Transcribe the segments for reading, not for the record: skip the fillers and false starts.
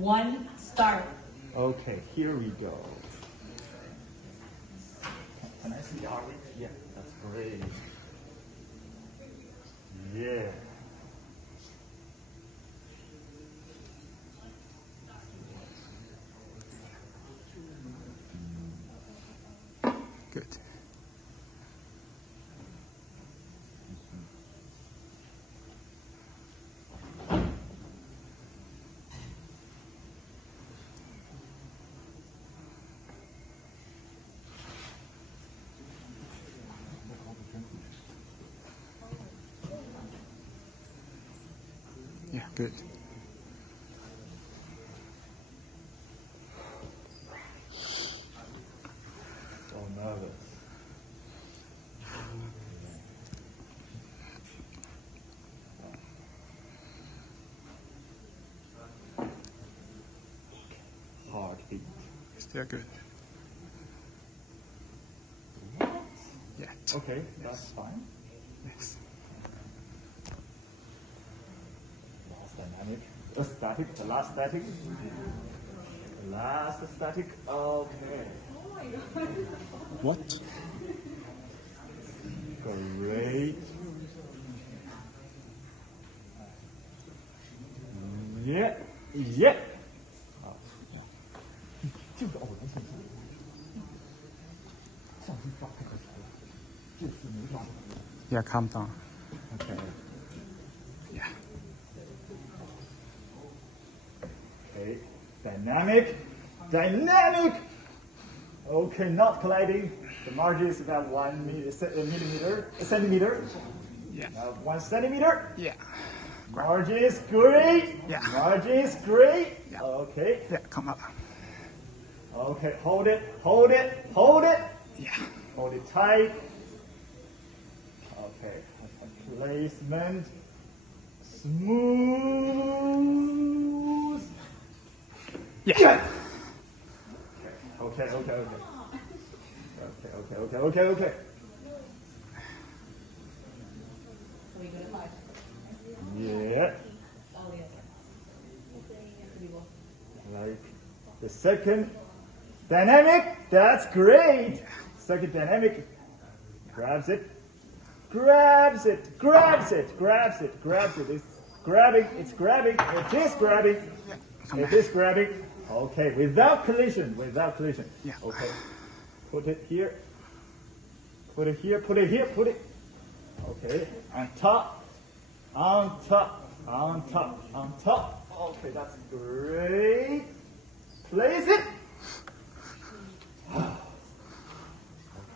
1, start. Okay, here we go. Can I see our? Yeah, that's great. Yeah. Good. Yeah, good. So nervous. Heartbeat. Still good. Yeah. Okay, that's fine. Yes. Last dynamic. Static, the last static. The last static. Okay. What? Great. Yeah. Yeah. Yeah, calm down. Okay. Yeah. Okay. Dynamic. Dynamic. Okay, not colliding. The margin is about 1 centimeter. Yeah. 1 centimeter. Yeah. Margin is great. Yeah. Margin is great. Yeah. Okay. Yeah, come up. Okay, hold it, hold it, hold it. Yeah. Hold it tight. Okay, placement. Smooth. Yeah. Okay, okay, okay. Okay, okay, okay, okay. We go to 5. Yeah. Oh, yes. Like the second dynamic, that's great. Second dynamic, grabs it, grabs it, grabs it, grabs it, grabs it. It's grabbing, it's grabbing, it is grabbing, it is grabbing. Okay, without collision, without collision. Yeah. Okay, put it here, put it here, put it here, put it. Okay, on top, on top, on top, on top. Okay, that's great. Place it.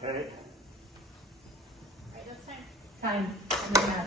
Okay. Time. Time.